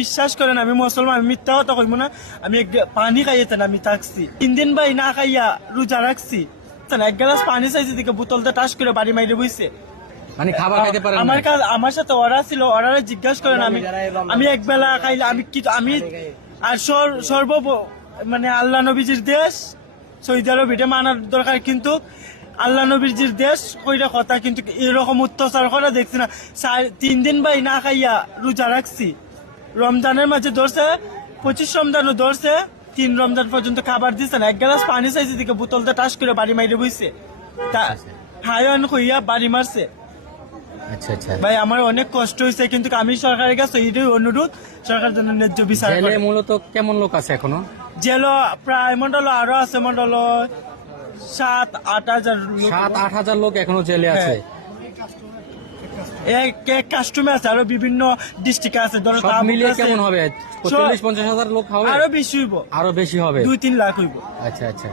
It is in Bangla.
বিশ্বাস করেন আমি মুসলমান, আমি মিথ্যা কথা কইব না। আমি পানি খাইয়েতে আমি থাকছি 3 দিন ভাই না খাইয়া রোজা রাখছি। এক গ্লাস পানি চাইছি দিকে বোতলটা টাস করে বাড়ি মাইরে বইছে। মানে খাবার খাইতে পারেন না? আমার সাথে ওরা ছিল, ওরা জিজ্ঞাসা করেন আমি এক বেলা খাইলে আমি আর সর্ব মানে আল্লাহ নবীজির দেশ সৌদি আরব, এটা মানার দরকার। কিন্তু আল্লাহ নবীজির দেশ কইরা কথা, কিন্তু এরকম অত্যাচার করা দেখছি না। 3 দিন ভাই না খাইয়া রোজা রাখছি। রমজানের মাঝে ধরছে, 25 রমজানও ধরছে, 3 রমজান পর্যন্ত খাবার দিচ্ছে না। এক গ্লাস পানি চাইছে দিকে বোতলটা টাস করে বাড়ি মাইরে বইছে। হায়ান কইয়া বাড়ি মারছে। আচ্ছা আচ্ছা ভাই আমার অনেক কষ্ট হয়েছে, কিন্তু আমি সরকারের কাছে এটাই অনুরোধ, সরকার জন্য ন্যায্য বিচার জেলে করে। মূলত কেমন লোক আছে এখনো? জেল প্রায় মন্ডল আরো আছে, মন্ডল 7-8 হাজার লোক। 7-8 হাজার লোক এখনো জেলে আছে। এক কাস্টমে আছে, আরো বিভিন্ন ডিস্ট্রিক্ট আছে। ধরো সব মিলিয়ে কেমন হবে? 40-50 হাজার লোক হবে? আরো বেশি হইব, আরো বেশি হবে? 2-3 লাখ হইব। আচ্ছা আচ্ছা।